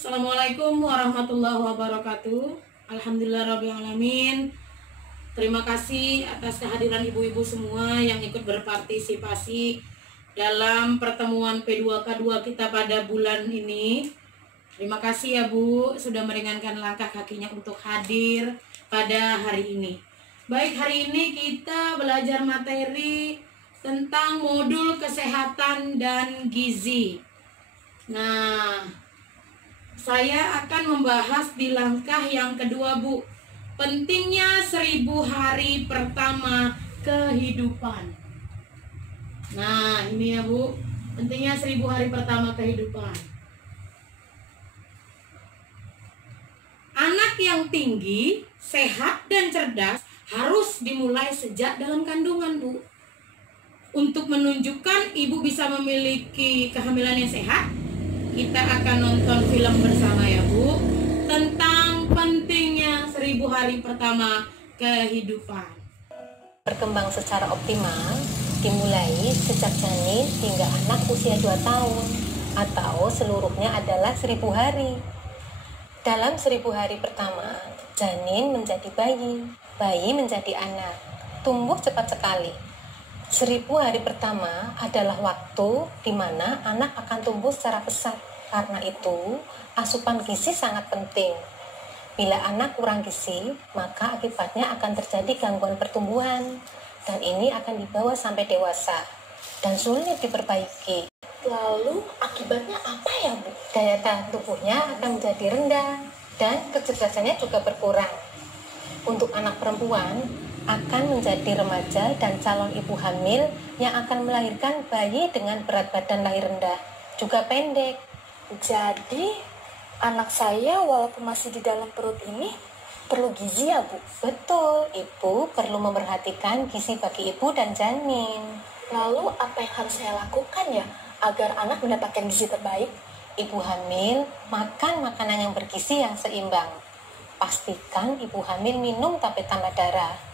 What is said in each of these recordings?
Assalamualaikum warahmatullahi wabarakatuh. Alhamdulillah alamin. Terima kasih atas kehadiran ibu-ibu semua yang ikut berpartisipasi dalam pertemuan P2K2 kita pada bulan ini. Terima kasih ya Bu, sudah meringankan langkah kakinya untuk hadir pada hari ini. Baik, hari ini kita belajar materi tentang modul kesehatan dan gizi. Nah, saya akan membahas di langkah yang kedua, Bu. Pentingnya 1000 hari pertama kehidupan. Nah, ini ya, Bu. Pentingnya 1000 hari pertama kehidupan. Anak yang tinggi, sehat, dan cerdas harus dimulai sejak dalam kandungan, Bu. Untuk menunjukkan ibu bisa memiliki kehamilan yang sehat, kita akan nonton film bersama ya Bu, tentang pentingnya 1000 hari pertama kehidupan. Berkembang secara optimal dimulai sejak janin hingga anak usia 2 tahun, atau seluruhnya adalah 1000 hari. Dalam 1000 hari pertama, janin menjadi bayi, bayi menjadi anak, tumbuh cepat sekali. 1000 hari pertama adalah waktu di mana anak akan tumbuh secara pesat. Karena itu, asupan gizi sangat penting. Bila anak kurang gizi, maka akibatnya akan terjadi gangguan pertumbuhan. Dan ini akan dibawa sampai dewasa dan sulit diperbaiki. Lalu akibatnya apa ya Bu? Daya tahan tubuhnya akan menjadi rendah dan kecerdasannya juga berkurang. Untuk anak perempuan, akan menjadi remaja dan calon ibu hamil yang akan melahirkan bayi dengan berat badan lahir rendah, juga pendek. Jadi anak saya walaupun masih di dalam perut ini perlu gizi ya Bu? Betul, ibu perlu memperhatikan gizi bagi ibu dan janin. Lalu apa yang harus saya lakukan ya agar anak mendapatkan gizi terbaik? Ibu hamil makan makanan yang bergizi yang seimbang. Pastikan ibu hamil minum tablet tambah darah.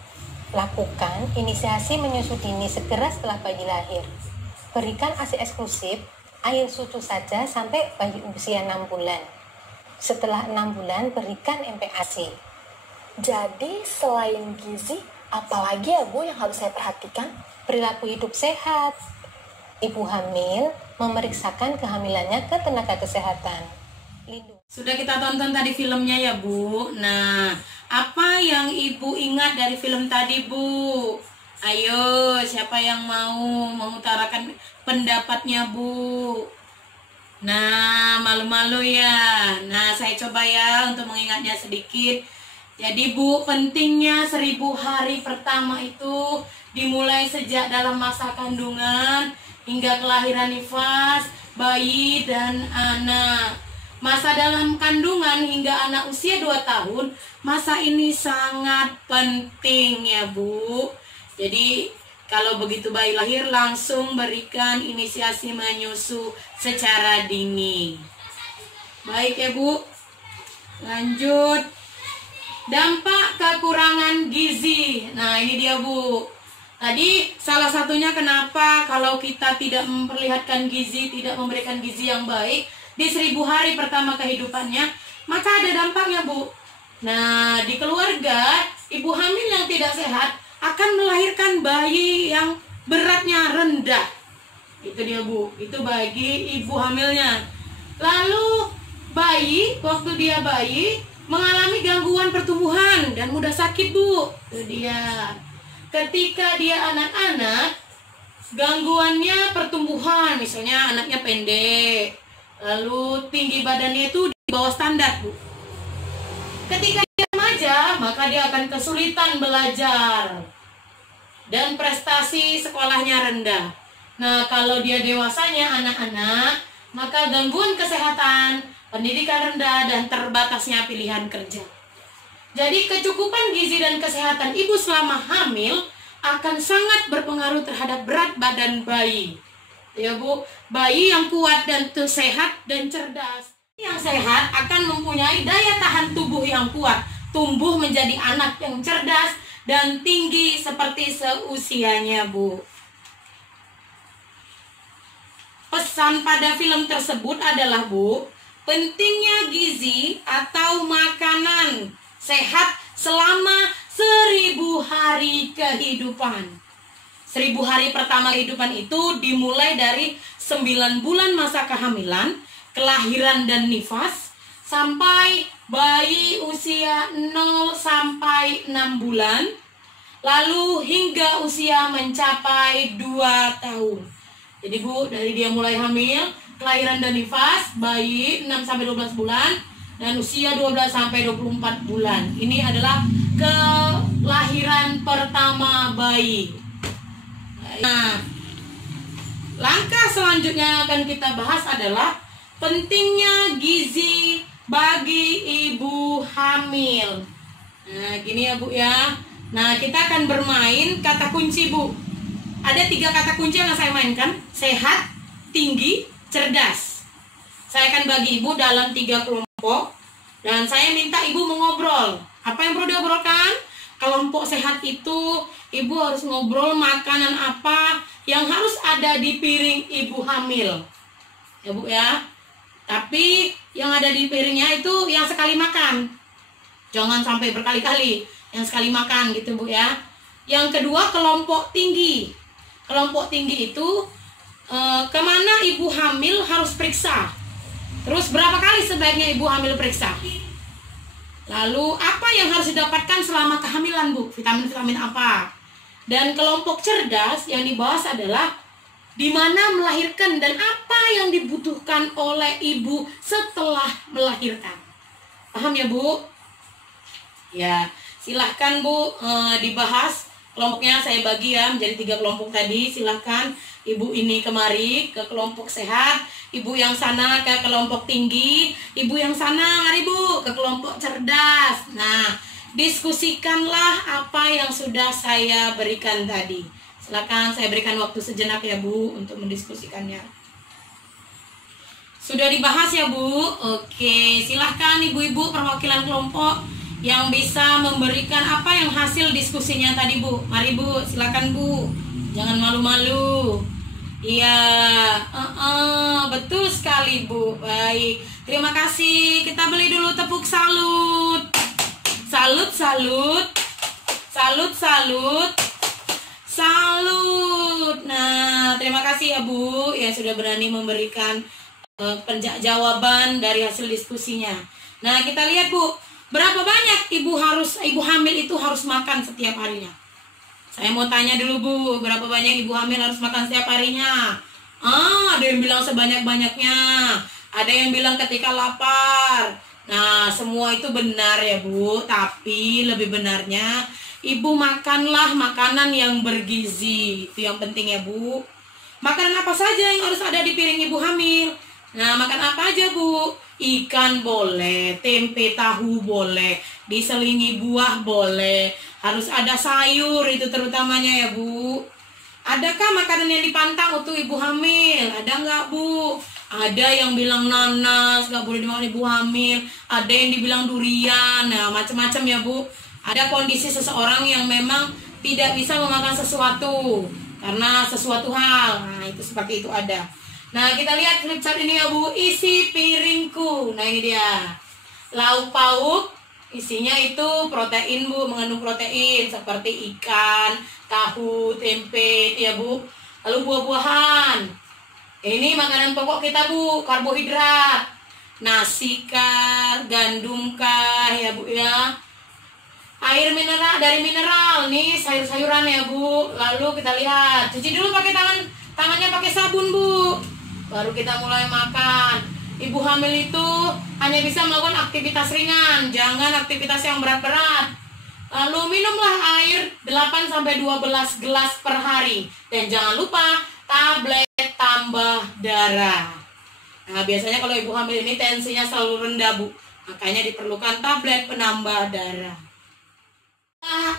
Lakukan inisiasi menyusu dini segera setelah bayi lahir. Berikan ASI eksklusif, air susu saja sampai bayi usia 6 bulan. Setelah 6 bulan, berikan MPASI. Jadi selain gizi, apalagi ya Bu yang harus saya perhatikan? Perilaku hidup sehat. Ibu hamil memeriksakan kehamilannya ke tenaga kesehatan. Sudah kita tonton tadi filmnya ya Bu. Nah, apa yang ibu ingat dari film tadi Bu? Ayo, siapa yang mau mengutarakan pendapatnya Bu? Nah, malu-malu ya. Nah, saya coba ya untuk mengingatnya sedikit. Jadi Bu, pentingnya 1000 hari pertama itu dimulai sejak dalam masa kandungan hingga kelahiran nifas, bayi dan anak. Masa dalam kandungan hingga anak usia 2 tahun, masa ini sangat penting ya Bu. Jadi kalau begitu bayi lahir langsung berikan inisiasi menyusu secara dini. Baik ya Bu. Lanjut. Dampak kekurangan gizi. Nah, ini dia Bu. Tadi salah satunya kenapa kalau kita tidak memperlihatkan gizi, tidak memberikan gizi yang baik di 1000 hari pertama kehidupannya, maka ada dampaknya Bu. Nah, di keluarga, ibu hamil yang tidak sehat akan melahirkan bayi yang beratnya rendah. Itu dia Bu, itu bagi ibu hamilnya. Lalu bayi, waktu dia bayi, mengalami gangguan pertumbuhan dan mudah sakit Bu. Itu dia. Ketika dia anak-anak, gangguannya pertumbuhan, misalnya anaknya pendek, lalu tinggi badannya itu di bawah standar Bu. Ketika dia remaja, maka dia akan kesulitan belajar dan prestasi sekolahnya rendah. Nah, kalau dia dewasanya anak-anak, maka gangguan kesehatan, pendidikan rendah, dan terbatasnya pilihan kerja. Jadi kecukupan gizi dan kesehatan ibu selama hamil akan sangat berpengaruh terhadap berat badan bayi. Ya Bu, bayi yang kuat dan sehat dan cerdas. Yang sehat akan mempunyai daya tahan tubuh yang kuat, tumbuh menjadi anak yang cerdas dan tinggi seperti seusianya Bu. Pesan pada film tersebut adalah Bu, pentingnya gizi atau makanan sehat selama 1000 hari kehidupan. 1000 hari pertama kehidupan itu dimulai dari 9 bulan masa kehamilan, kelahiran dan nifas, sampai bayi usia 0 sampai 6 bulan, lalu hingga usia mencapai 2 tahun. Jadi Bu, dari dia mulai hamil, kelahiran dan nifas, bayi 6 sampai 12 bulan, dan usia 12 sampai 24 bulan. Ini adalah kelahiran pertama bayi. Nah, langkah selanjutnya yang akan kita bahas adalah pentingnya gizi bagi ibu hamil. Nah, gini ya Bu ya. Nah, kita akan bermain kata kunci Bu. Ada 3 kata kunci yang saya mainkan: sehat, tinggi, cerdas. Saya akan bagi ibu dalam 3 kelompok, dan saya minta ibu mengobrol. Apa yang perlu diobrolkan? Kelompok sehat itu ibu harus ngobrol makanan apa yang harus ada di piring ibu hamil, ya Bu ya. Tapi yang ada di piringnya itu yang sekali makan, jangan sampai berkali-kali, yang sekali makan gitu Bu ya. Yang kedua, kelompok tinggi. Kelompok tinggi itu kemana ibu hamil harus periksa, terus berapa kali sebaiknya ibu hamil periksa. Lalu apa yang harus didapatkan selama kehamilan Bu, vitamin-vitamin apa. Dan kelompok cerdas yang dibahas adalah di mana melahirkan dan apa yang dibutuhkan oleh ibu setelah melahirkan. Paham ya Bu? Ya, silahkan Bu dibahas. Kelompoknya saya bagi ya menjadi 3 kelompok tadi. Silahkan ibu ini kemari ke kelompok sehat, ibu yang sana ke kelompok tinggi, ibu yang sana mari Bu ke kelompok cerdas. Nah, diskusikanlah apa yang sudah saya berikan tadi. Silakan, saya berikan waktu sejenak ya Bu untuk mendiskusikannya. Sudah dibahas ya Bu? Oke, silahkan ibu-ibu perwakilan kelompok yang bisa memberikan apa yang hasil diskusinya tadi Bu. Mari Bu, silakan Bu. Jangan malu-malu. Iya, betul sekali Bu. Baik, terima kasih. Kita beli dulu tepuk salut. Salut, salut. Salut, salut. Salut. Nah, terima kasih ya Bu ya sudah berani memberikan jawaban dari hasil diskusinya. Nah, kita lihat Bu, berapa banyak ibu hamil itu harus makan setiap harinya? Saya mau tanya dulu Bu, berapa banyak ibu hamil harus makan setiap harinya? Ada yang bilang sebanyak-banyaknya, ada yang bilang ketika lapar. Nah, semua itu benar ya Bu, tapi lebih benarnya ibu makanlah makanan yang bergizi. Itu yang penting ya Bu. Makanan apa saja yang harus ada di piring ibu hamil? Nah, makan apa aja Bu? Ikan boleh, tempe tahu boleh, diselingi buah boleh, harus ada sayur itu terutamanya ya Bu. Adakah makanan yang dipantang untuk ibu hamil? Ada nggak Bu? Ada yang bilang nanas nggak boleh dimakan ibu hamil, ada yang dibilang durian, nah macam-macam ya Bu. Ada kondisi seseorang yang memang tidak bisa memakan sesuatu karena sesuatu hal, nah itu seperti itu ada. Nah, kita lihat flip chart ini ya Bu, isi piringku. Nah, ini dia. Lauk pauk, isinya itu protein Bu, mengandung protein seperti ikan, tahu, tempe ya Bu. Lalu buah-buahan. Ini makanan pokok kita Bu, karbohidrat. Nasi kah, gandum kah ya Bu ya. Air mineral, dari mineral nih, sayur-sayuran ya Bu. Lalu kita lihat, cuci dulu pakai tangannya pakai sabun Bu, baru kita mulai makan. Ibu hamil itu hanya bisa melakukan aktivitas ringan, jangan aktivitas yang berat-berat. Lalu minumlah air 8-12 gelas per hari. Dan jangan lupa tablet tambah darah. Nah, biasanya kalau ibu hamil ini tensinya selalu rendah Bu, makanya diperlukan tablet penambah darah. Nah,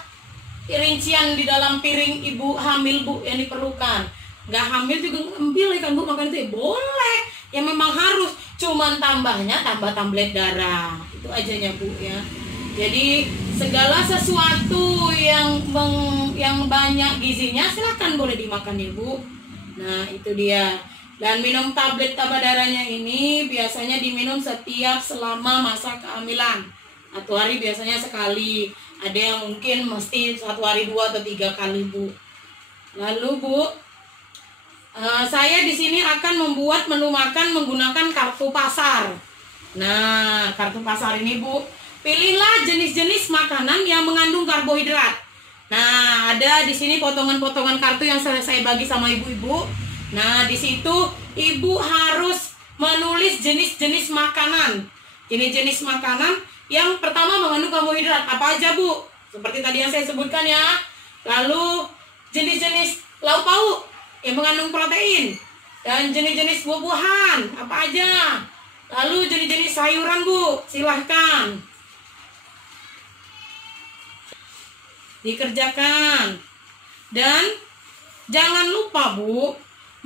rincian di dalam piring ibu hamil Bu yang diperlukan. Nggak hamil juga ambil ikan Bu, makan itu ya boleh. Yang memang harus, cuman tambahnya tambah tablet darah. Itu aja Bu ya. Jadi segala sesuatu yang banyak gizinya silahkan boleh dimakan ya Bu. Nah, itu dia. Dan minum tablet tambah darahnya ini biasanya diminum setiap selama masa kehamilan. 1 hari biasanya sekali. Ada yang mungkin mesti 1 hari 2 atau 3 kali, Bu. Lalu, Bu, saya di sini akan membuat menu makan menggunakan kartu pasar. Nah, kartu pasar ini, Bu, pilihlah jenis-jenis makanan yang mengandung karbohidrat. Nah, ada di sini potongan-potongan kartu yang saya bagi sama ibu-ibu. Nah, di situ ibu harus menulis jenis-jenis makanan. Jenis-jenis makanan yang pertama mengandung karbohidrat. Apa aja, Bu? Seperti tadi yang saya sebutkan ya. Lalu jenis-jenis lauk pauk yang mengandung protein. Dan jenis-jenis buah-buahan. Apa aja? Lalu jenis-jenis sayuran, Bu. Silahkan dikerjakan. Dan jangan lupa, Bu,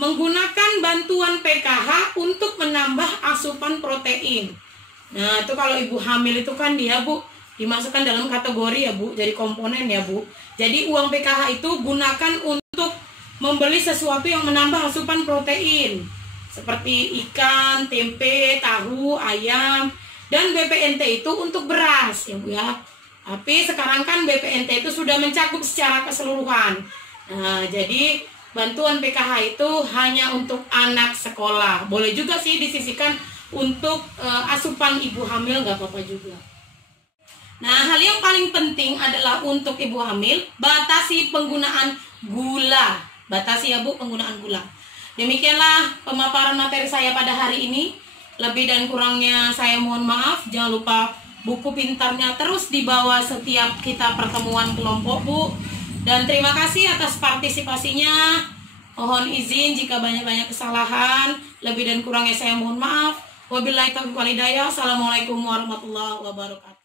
menggunakan bantuan PKH untuk menambah asupan protein. Nah, itu kalau ibu hamil itu kan dia, Bu, dimasukkan dalam kategori ya, Bu, jadi komponen ya, Bu. Jadi uang PKH itu gunakan untuk membeli sesuatu yang menambah asupan protein, seperti ikan, tempe, tahu, ayam. Dan BPNT itu untuk beras ya, Bu ya. Tapi sekarang kan BPNT itu sudah mencakup secara keseluruhan. Nah, jadi bantuan PKH itu hanya untuk anak sekolah. Boleh juga sih disisihkan untuk asupan ibu hamil, nggak apa-apa juga. Nah, hal yang paling penting adalah untuk ibu hamil, batasi penggunaan gula. Batasi ya, Bu, penggunaan gula. Demikianlah pemaparan materi saya pada hari ini. Lebih dan kurangnya saya mohon maaf. Jangan lupa buku pintarnya terus dibawa setiap kita pertemuan kelompok, Bu. Dan terima kasih atas partisipasinya. Mohon izin jika banyak-banyak kesalahan. Lebih dan kurangnya saya mohon maaf. Wabillahi taufiq wal hidayah. Assalamualaikum warahmatullahi wabarakatuh.